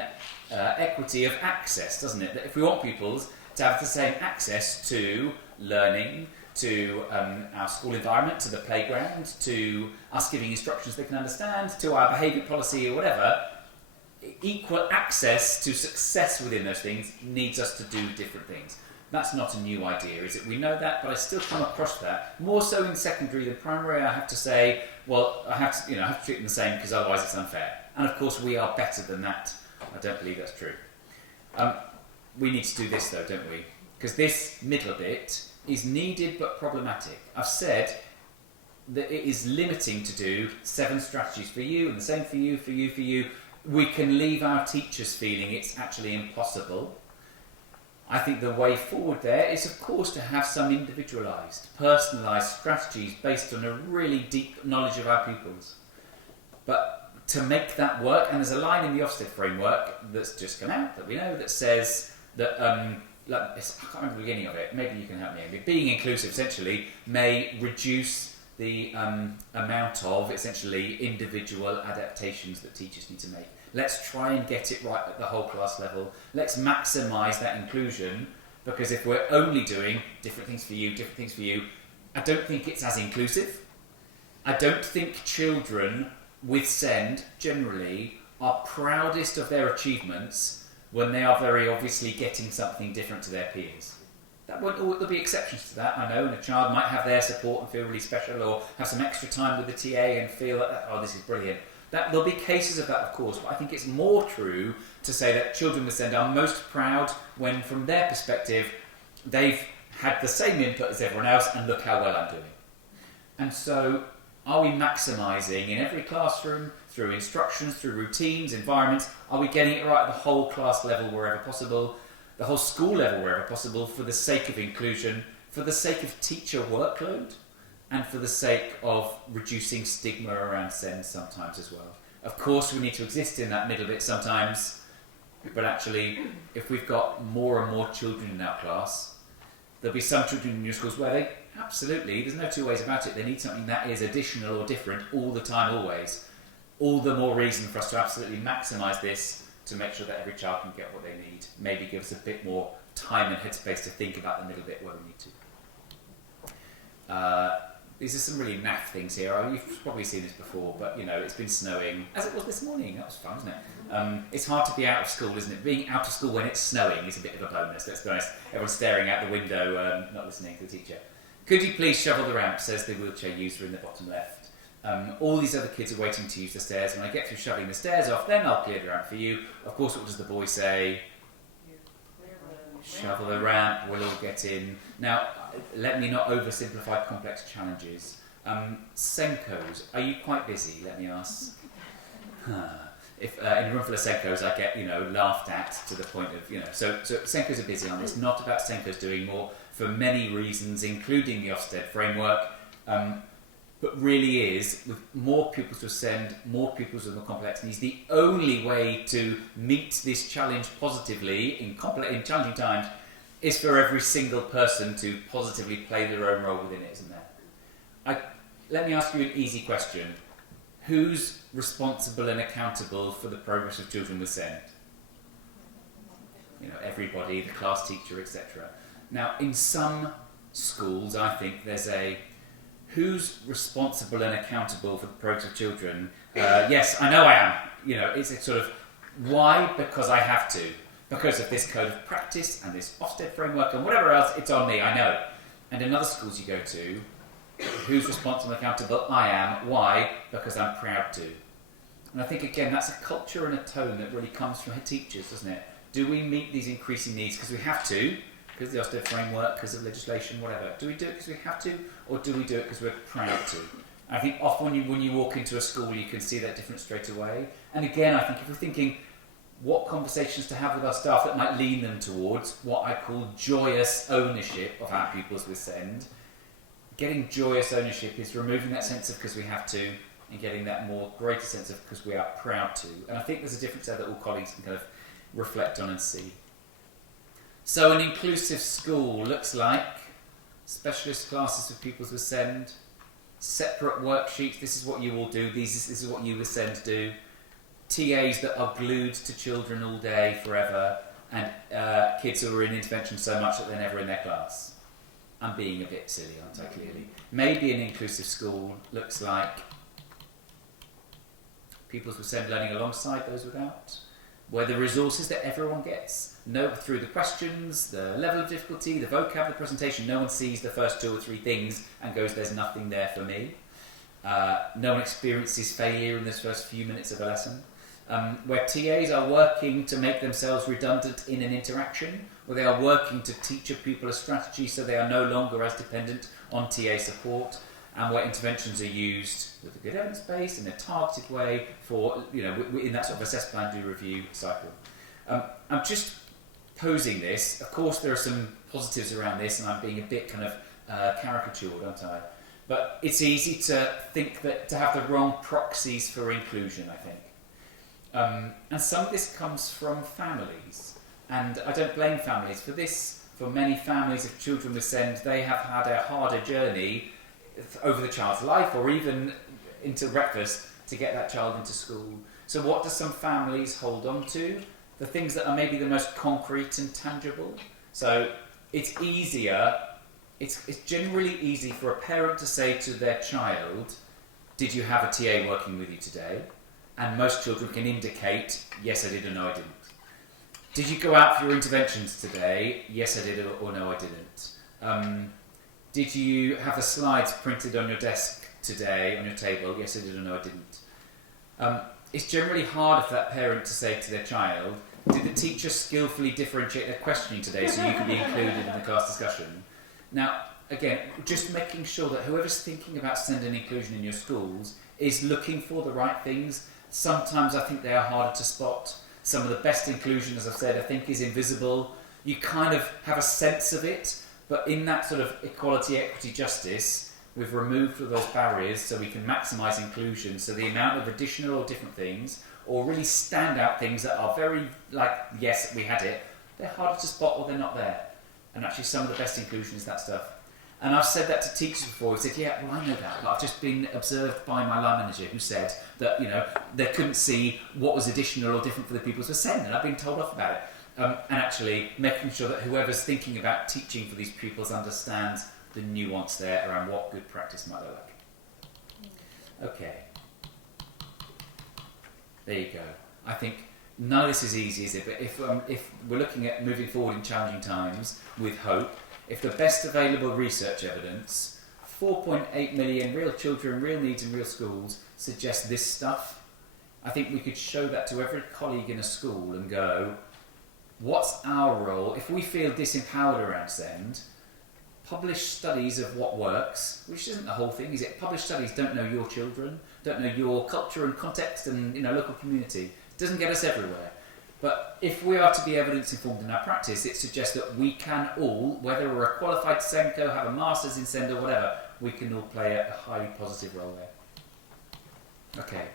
equity of access, doesn't it? That if we want pupils to have the same access to learning, to our school environment, to the playground, to us giving instructions they can understand, to our behaviour policy or whatever, equal access to success within those things needs us to do different things. That's not a new idea, is it? We know that, but I still come across that. More so in secondary than primary, I have to say, well, I have to treat them the same because otherwise it's unfair. And of course we are better than that. I don't believe that's true. We need to do this though, don't we? Because this middle bit is needed but problematic. I've said that it is limiting to do 7 strategies for you and the same for you, for you, for you. We can leave our teachers feeling it's actually impossible. I think the way forward there is, of course, to have some individualised, personalised strategies based on a really deep knowledge of our pupils. But to make that work, and there's a line in the Ofsted framework that's just come out that we know that says that I can't remember the beginning of it, maybe you can help me. Being inclusive essentially may reduce the amount of essentially individual adaptations that teachers need to make. Let's try and get it right at the whole class level. Let's maximise that inclusion, because if we're only doing different things for you, I don't think it's as inclusive. I don't think children with SEND generally are proudest of their achievements when they are very obviously getting something different to their peers. There'll be exceptions to that, I know, and a child might have their support and feel really special, or have some extra time with the TA and feel that, oh, this is brilliant. There'll be cases of that, of course, but I think it's more true to say that children with SEND are most proud when, from their perspective, they've had the same input as everyone else, and look how well I'm doing. And so, are we maximising in every classroom, through instructions, through routines, environments, are we getting it right at the whole class level wherever possible, the whole school level wherever possible, for the sake of inclusion, for the sake of teacher workload, and for the sake of reducing stigma around SEND sometimes as well. Of course we need to exist in that middle bit sometimes, But actually, if we've got more and more children in our class, there'll be some children in your schools where they absolutely, there's no two ways about it, they need something that is additional or different all the time, always. All the more reason for us to absolutely maximise this to make sure that every child can get what they need. Maybe give us a bit more time and headspace to think about them a little bit where we need to. These are some really naff things here. You've probably seen this before, but it's been snowing, as it was this morning. That was fun, wasn't it? It's hard to be out of school, isn't it? Being out of school when it's snowing is a bit of a bonus, let's be honest. Everyone's staring out the window, not listening to the teacher. Could you please shovel the ramp, says the wheelchair user in the bottom left. All these other kids are waiting to use the stairs. When I get through shoveling the stairs off, then I'll clear the ramp for you. Of course, what does the boy say? Shovel the ramp, we'll all get in. Now, let me not oversimplify complex challenges. Senkos, are you quite busy, let me ask? If in a room full of Senkos I get, laughed at to the point of, so Senkos are busy on this. Not about Senkos doing more for many reasons, including the Ofsted framework, but really is, with more pupils to send, more pupils with more complex needs, the only way to meet this challenge positively in challenging times is for every single person to positively play their own role within it, isn't there? Let me ask you an easy question. Who's responsible and accountable for the progress of children with SEND? Everybody, the class teacher, etc. Now, in some schools, I think there's who's responsible and accountable for the progress of children? Yes, I know I am. It's a sort of, why? Because I have to. Because of this code of practice and this Ofsted framework and whatever else, it's on me, I know. And in other schools you go to, who's responsible and accountable? I am. Why? Because I'm proud to. And I think, again, that's a culture and a tone that really comes from teachers, doesn't it? Do we meet these increasing needs because we have to, because of the Ofsted framework, because of legislation, whatever? Do we do it because we have to, or do we do it because we're proud to? I think often when you walk into a school, you can see that difference straight away. And again, I think if we're thinking what conversations to have with our staff that might lean them towards what I call joyous ownership of our pupils with SEND, getting joyous ownership is removing that sense of because we have to and getting that more greater sense of because we are proud to. And I think there's a difference there that all colleagues can kind of reflect on and see. So an inclusive school looks like specialist classes for pupils with SEND, separate worksheets, this is what you all do, this is what you with SEND do, TAs that are glued to children all day, forever, and kids who are in intervention so much that they're never in their class. I'm being a bit silly, aren't I, clearly? Maybe an inclusive school looks like pupils with SEND learning alongside those without, where the resources that everyone gets, through the questions, the level of difficulty, the vocab, the presentation, no one sees the first 2 or 3 things and goes, there's nothing there for me. No one experiences failure in those first few minutes of a lesson. Where TAs are working to make themselves redundant in an interaction, where they are working to teach a pupil a strategy so they are no longer as dependent on TA support, and where interventions are used with a good evidence base in a targeted way for, in that sort of assess, plan, do, review cycle. I'm just posing this. Of course, there are some positives around this, and I'm being a bit kind of caricatured, aren't I? But it's easy to think that to have the wrong proxies for inclusion, I think. And some of this comes from families, and I don't blame families for this. For many families of children with SEND, they have had a harder journey over the child's life or even into breakfast to get that child into school. So what do some families hold on to? The things that are maybe the most concrete and tangible. So it's generally easy for a parent to say to their child, did you have a TA working with you today? And most children can indicate, yes I did or no I didn't. Did you go out for your interventions today? Yes I did or no I didn't. Did you have the slides printed on your desk today, on your table? Yes I did or no I didn't. It's generally harder for that parent to say to their child, did the teacher skillfully differentiate their questioning today so you could be included in the class discussion? Now, again, just making sure that whoever's thinking about SEND and inclusion in your schools is looking for the right things. Sometimes I think they are harder to spot. Some of the best inclusion, as I've said, I think is invisible. You kind of have a sense of it, but in that sort of equality, equity, justice, we've removed all those barriers so we can maximise inclusion, so the amount of additional or different things, or really stand out things that are very, like, yes, we had it, they're harder to spot or they're not there. And actually some of the best inclusion is that stuff. And I've said that to teachers before, who said, yeah, well, I know that, but I've just been observed by my line manager who said that, you know, they couldn't see what was additional or different for the pupils were saying, and I've been told off about it. And actually making sure that whoever's thinking about teaching for these pupils understands the nuance there around what good practice might look like. Okay. There you go. I think none of this is easy, is it? But if we're looking at moving forward in challenging times with hope, if the best available research evidence, 4.8 million real children, real needs in real schools, suggests this stuff, I think we could show that to every colleague in a school and go, what's our role? If we feel disempowered around SEND, publish studies of what works, which isn't the whole thing, is it? Published studies don't know your children, don't know your culture and context and, you know, local community. It doesn't get us everywhere. But if we are to be evidence informed in our practice, it suggests that we can all, whether we're a qualified SENCO, have a master's in SEND or whatever, we can all play a highly positive role there. Okay.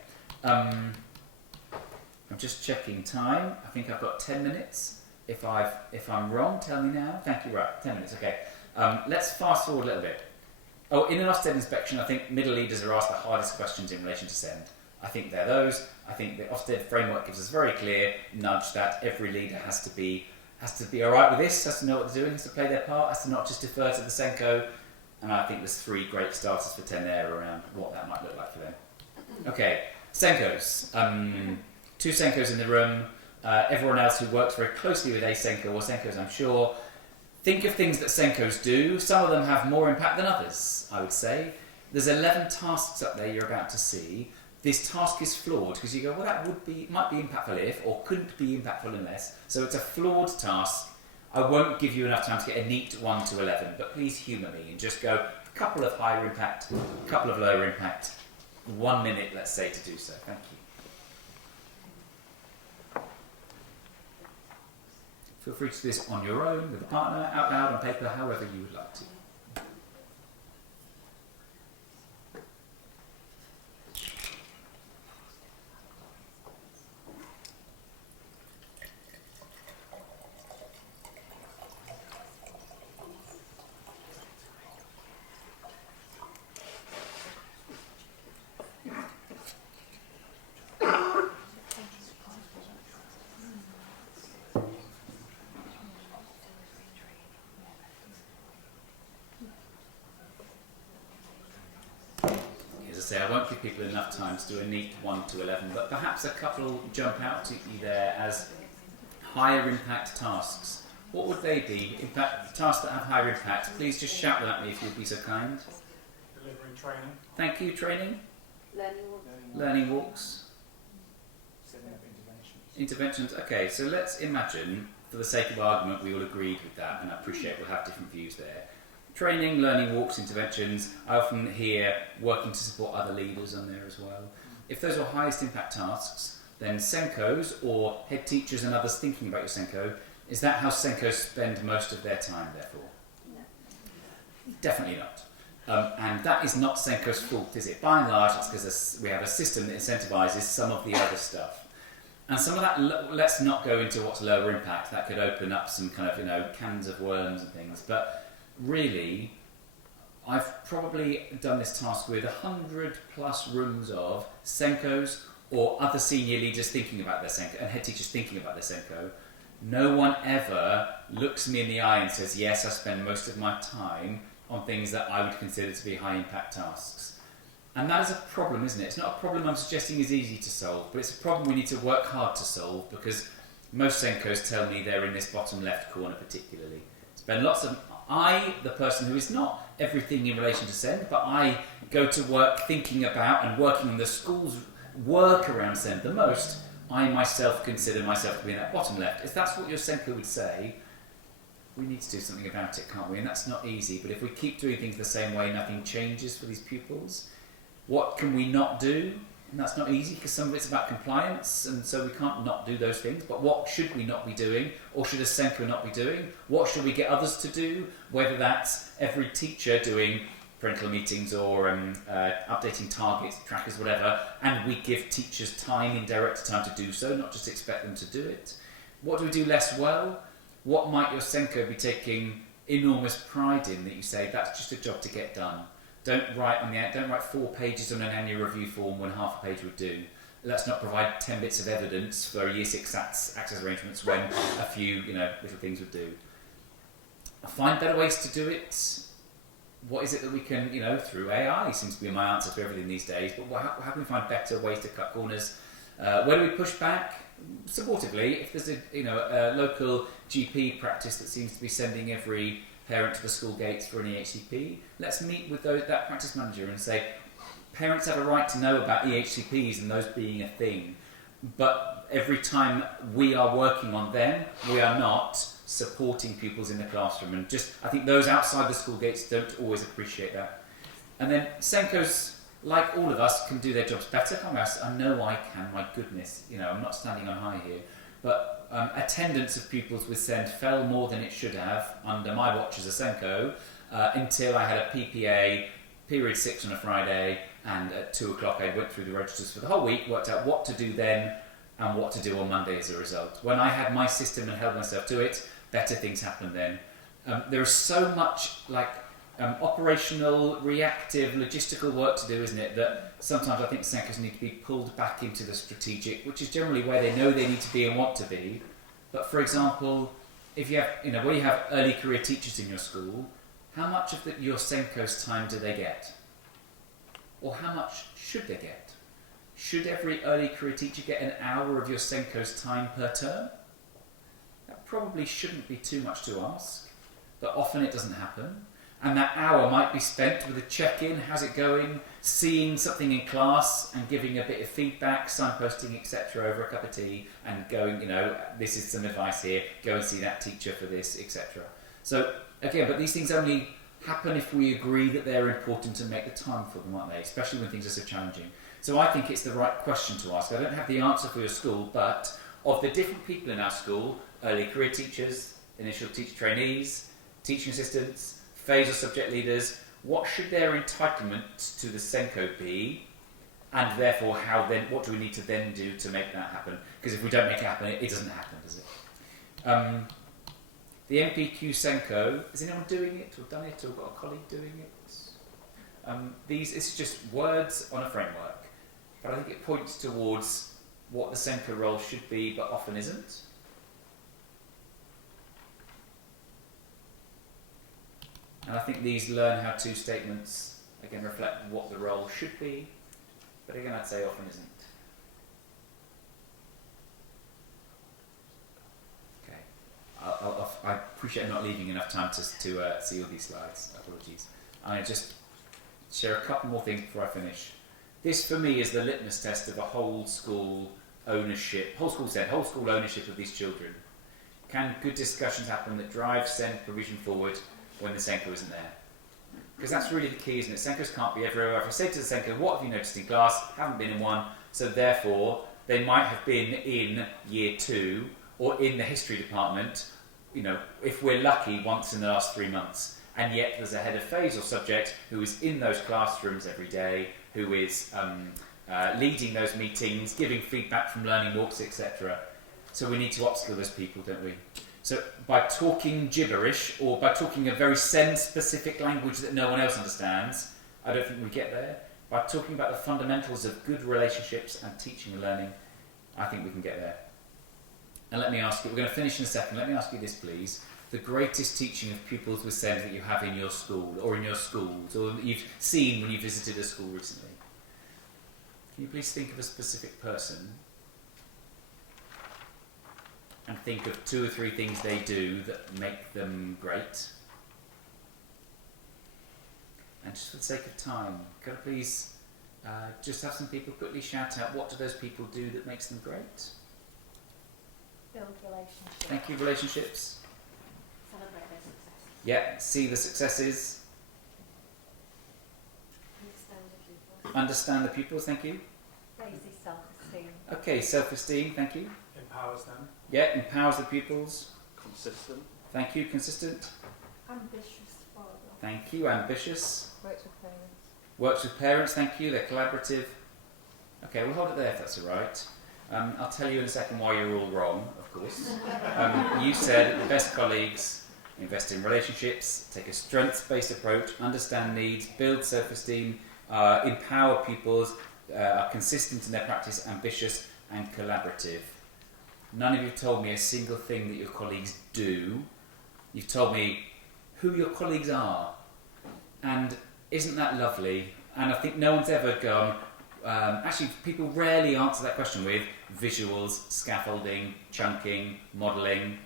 I'm just checking time. I think I've got 10 minutes. If I'm wrong, tell me now. Thank you. Right, 10 minutes. Okay. Let's fast forward a little bit. Oh, in an Ofsted inspection, I think middle leaders are asked the hardest questions in relation to SEND. I think they're those. I think the Ofsted framework gives us a very clear nudge that every leader has to be all right with this, has to know what they're doing, has to play their part, has to not just defer to the SENCO. And I think there's 3 great starters for 10 there around what that might look like for them. Okay, SENCOs. 2 SENCOs in the room. Everyone else who works very closely with a SENCO or SENCOs, I'm sure. Think of things that SENCOs do. Some of them have more impact than others, I would say. There's 11 tasks up there you're about to see. This task is flawed because you go, well, that might be impactful if, or couldn't be impactful unless. So it's a flawed task. I won't give you enough time to get a neat 1 to 11, but please humour me and just go a couple of higher impact, a couple of lower impact, 1 minute, let's say, to do so. Thank you. Feel free to do this on your own, with a partner, out loud, on paper, however you would like to. Say, I won't give people enough time to do a neat 1 to 11, but perhaps a couple jump out to you there as higher impact tasks. What would they be? In fact, tasks that have higher impact, please just shout them at me if you'd be so kind. Delivering training. Thank you, training. Learning walks. Setting up interventions. Interventions, okay, so let's imagine, for the sake of argument, we all agreed with that, and I appreciate we'll have different views there. Training, learning walks, interventions. I often hear working to support other leaders on there as well. If those are highest impact tasks, then SENCOs or head teachers and others thinking about your SENCO, is that how SENCOs spend most of their time, therefore? No. Definitely not. And that is not SENCO's fault, is it? By and large, it's because we have a system that incentivises some of the other stuff. And some of that, let's not go into what's lower impact. That could open up some kind of, you know, cans of worms and things. But really, I've probably done this task with 100 plus rooms of SENCOs or other senior leaders thinking about their SENCO and head teachers thinking about their SENCO. No one ever looks me in the eye and says, yes, I spend most of my time on things that I would consider to be high impact tasks. And that is a problem, isn't it? It's not a problem I'm suggesting is easy to solve, but it's a problem we need to work hard to solve because most SENCOs tell me they're in this bottom left corner particularly. Spend lots of the person who is not everything in relation to SEND, but I go to work thinking about and working on the school's work around SEND the most, I myself consider myself to be in that bottom left. If that's what your SENCO would say, we need to do something about it, can't we? And that's not easy, but if we keep doing things the same way, nothing changes for these pupils. What can we not do? And that's not easy because some of it's about compliance, and so we can't not do those things. But what should we not be doing, or should a SENCO not be doing? What should we get others to do? Whether that's every teacher doing parental meetings or updating targets, trackers, whatever, and we give teachers time, indirect time to do so, not just expect them to do it. What do we do less well? What might your Senko be taking enormous pride in that you say, that's just a job to get done? Don't write 4 pages on an annual review form when half a page would do. Let's not provide 10 bits of evidence for Year 6 access arrangements when a few little things would do. Find better ways to do it. What is it that we can, through AI seems to be my answer to everything these days, but how can we find better ways to cut corners? Where do we push back? Supportively, if there's a local GP practice that seems to be sending every parent to the school gates for an EHCP, let's meet with that practice manager and say, parents have a right to know about EHCPs and those being a thing, but every time we are working on them, we are not supporting pupils in the classroom, and I think those outside the school gates don't always appreciate that. And then Senkos, like all of us, can do their jobs better. I know I can, my goodness, I'm not standing on high here, but attendance of pupils with SEND fell more than it should have under my watch as a Senko until I had a PPA, period 6 on a Friday, and at 2 o'clock I went through the registers for the whole week, worked out what to do then and what to do on Monday as a result. When I had my system and held myself to it, better things happened then. There is so much operational, reactive, logistical work to do, isn't it, that sometimes I think Senkos need to be pulled back into the strategic, which is generally where they know they need to be and want to be. But for example, if you have, where you have early career teachers in your school, how much of your Senko's time do they get? Or how much should they get? Should every early career teacher get an hour of your Senko's time per term? That probably shouldn't be too much to ask, but often it doesn't happen. And that hour might be spent with a check-in, how's it going, seeing something in class and giving a bit of feedback, signposting, etc. over a cup of tea and going, this is some advice here, go and see that teacher for this, etc. So again, but these things only happen if we agree that they're important and make the time for them, aren't they? Especially when things are so challenging. So I think it's the right question to ask. I don't have the answer for your school, but of the different people in our school, early career teachers, initial teacher trainees, teaching assistants, phase or subject leaders, what should their entitlement to the Senko be, and therefore what do we need to then do to make that happen? Because if we don't make it happen, it doesn't happen, does it? The MPQ Senko, is anyone doing it, or done it, or got a colleague doing it? It's just words on a framework, but I think it points towards what the Senko role should be, but often isn't. And I think these learn how-to statements, again, reflect what the role should be, but again, I'd say often isn't. Okay. I appreciate not leaving enough time to see all these slides. Apologies. I'm going to just share a couple more things before I finish. This, for me, is the litmus test of a whole school ownership of these children. Can good discussions happen that drive SEND provision forward when the Senko isn't there? Because that's really the key, isn't it? Senkos can't be everywhere. If I say to the Senko, what have you noticed in class? Haven't been in one, so therefore they might have been in year 2 or in the history department, if we're lucky, once in the last 3 months. And yet there's a head of phase or subject who is in those classrooms every day, who is leading those meetings, giving feedback from learning walks, etc. So we need to upskill those people, don't we? So by talking gibberish, or by talking a very SEND-specific language that no one else understands, I don't think we get there. By talking about the fundamentals of good relationships and teaching and learning, I think we can get there. And let me ask you, we're going to finish in a second, let me ask you this please. The greatest teaching of pupils with SEND that you have in your school, or in your schools, or that you've seen when you visited a school recently. Can you please think of a specific person and think of 2 or 3 things they do that make them great? And just for the sake of time, could I please just have some people quickly shout out, what do those people do that makes them great? Build relationships. Thank you, relationships. Celebrate their successes. Yeah, see the successes. Understand the pupils, thank you. Raises self-esteem. Okay, self-esteem, thank you. Empowers them. Yeah, empowers the pupils. Consistent. Thank you, consistent. Ambitious father. Thank you, ambitious. Works with parents. Works with parents, thank you, they're collaborative. Okay, we'll hold it there if that's all right. I'll tell you in a second why you're all wrong, of course. You said the best colleagues invest in relationships, take a strengths-based approach, understand needs, build self-esteem, empower pupils, are consistent in their practice, ambitious and collaborative. None of you have told me a single thing that your colleagues do. You've told me who your colleagues are. And isn't that lovely? And I think no one's ever gone, actually people rarely answer that question with visuals, scaffolding, chunking, modelling,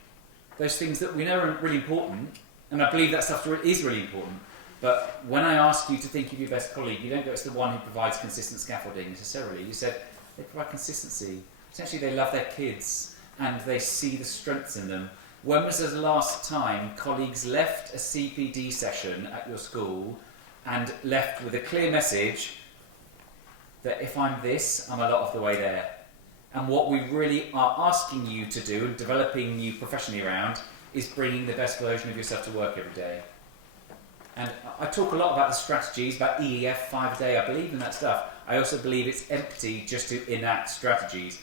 those things that we know are really important, and I believe that stuff is really important. But when I ask you to think of your best colleague, you don't go, it's the one who provides consistent scaffolding necessarily. You said they provide consistency. Essentially, they love their kids and they see the strengths in them. When was the last time colleagues left a CPD session at your school and left with a clear message that if I'm this, I'm a lot of the way there? And what we really are asking you to do and developing you professionally around is bringing the best version of yourself to work every day. And I talk a lot about the strategies, about EEF, 5-a-day, I believe in that stuff. I also believe it's empty just to enact strategies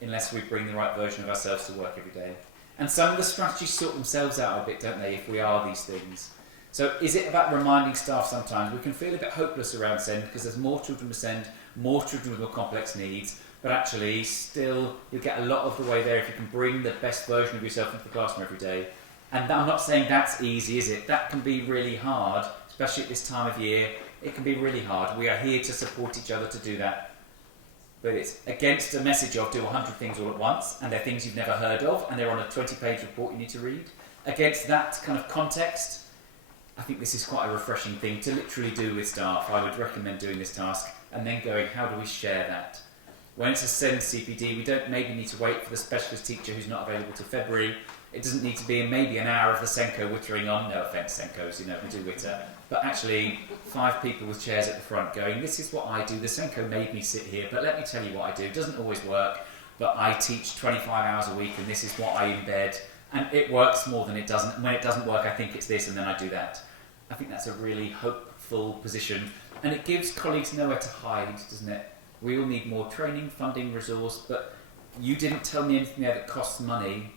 unless we bring the right version of ourselves to work every day. And some of the strategies sort themselves out a bit, don't they, if we are these things. So is it about reminding staff sometimes? We can feel a bit hopeless around SEND because there's more children with SEND, more children with more complex needs, but actually still you'll get a lot of the way there if you can bring the best version of yourself into the classroom every day. And I'm not saying that's easy, is it? That can be really hard, especially at this time of year. It can be really hard. We are here to support each other to do that. But it's against a message of do 100 things all at once, and they're things you've never heard of, and they're on a 20-page report you need to read. Against that kind of context, I think this is quite a refreshing thing to literally do with staff. I would recommend doing this task and then going, how do we share that? When it's a SEND CPD, we don't maybe need to wait for the specialist teacher who's not available till February. It doesn't need to be maybe an hour of the Senko wittering on. No offence, Senkos, we do witter. But actually, 5 people with chairs at the front going, this is what I do. The Senko made me sit here, but let me tell you what I do. It doesn't always work, but I teach 25 hours a week, and this is what I embed. And it works more than it doesn't. And when it doesn't work, I think it's this, and then I do that. I think that's a really hopeful position. And it gives colleagues nowhere to hide, doesn't it? We all need more training, funding, resource, but you didn't tell me anything there that costs money.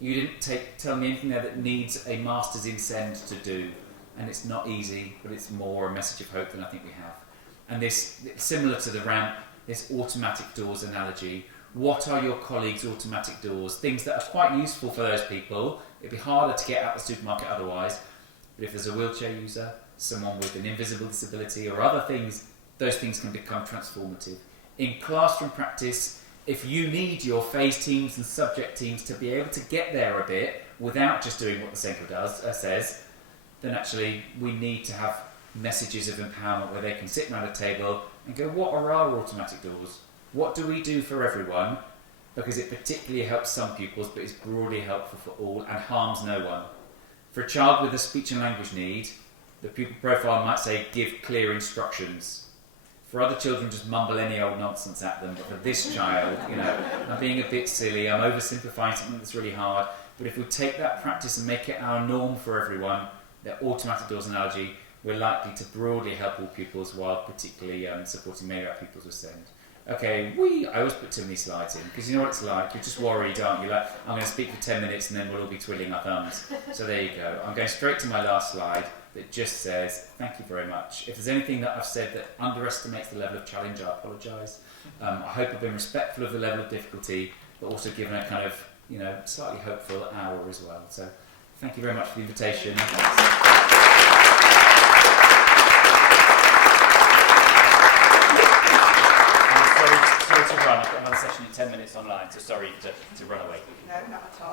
You didn't tell me anything there that needs a master's in SEND to do. And it's not easy, but it's more a message of hope than I think we have. And this, similar to the ramp, this automatic doors analogy. What are your colleagues' automatic doors? Things that are quite useful for those people. It'd be harder to get out the supermarket otherwise. But if there's a wheelchair user, someone with an invisible disability or other things, those things can become transformative. In classroom practice, if you need your phase teams and subject teams to be able to get there a bit without just doing what the Senko says, then actually we need to have messages of empowerment where they can sit around a table and go, what are our automatic doors? What do we do for everyone? Because it particularly helps some pupils, but is broadly helpful for all and harms no one. For a child with a speech and language need, the pupil profile might say, give clear instructions. For other children, just mumble any old nonsense at them. But for this child, I'm being a bit silly, I'm oversimplifying something that's really hard. But if we take that practice and make it our norm for everyone, the automatic doors analogy, we're likely to broadly help all pupils while particularly supporting maybe our pupils with SEND. Okay, I always put too many slides in, because you know what it's like, you're just worried, aren't you? Like, I'm going to speak for 10 minutes and then we'll all be twiddling our thumbs. So there you go. I'm going straight to my last slide that just says, thank you very much. If there's anything that I've said that underestimates the level of challenge, I apologise. I hope I've been respectful of the level of difficulty, but also given a kind of, slightly hopeful hour as well. So thank you very much for the invitation. Sorry to run. I've got another session in 10 minutes online, so sorry to run away. No, not at all.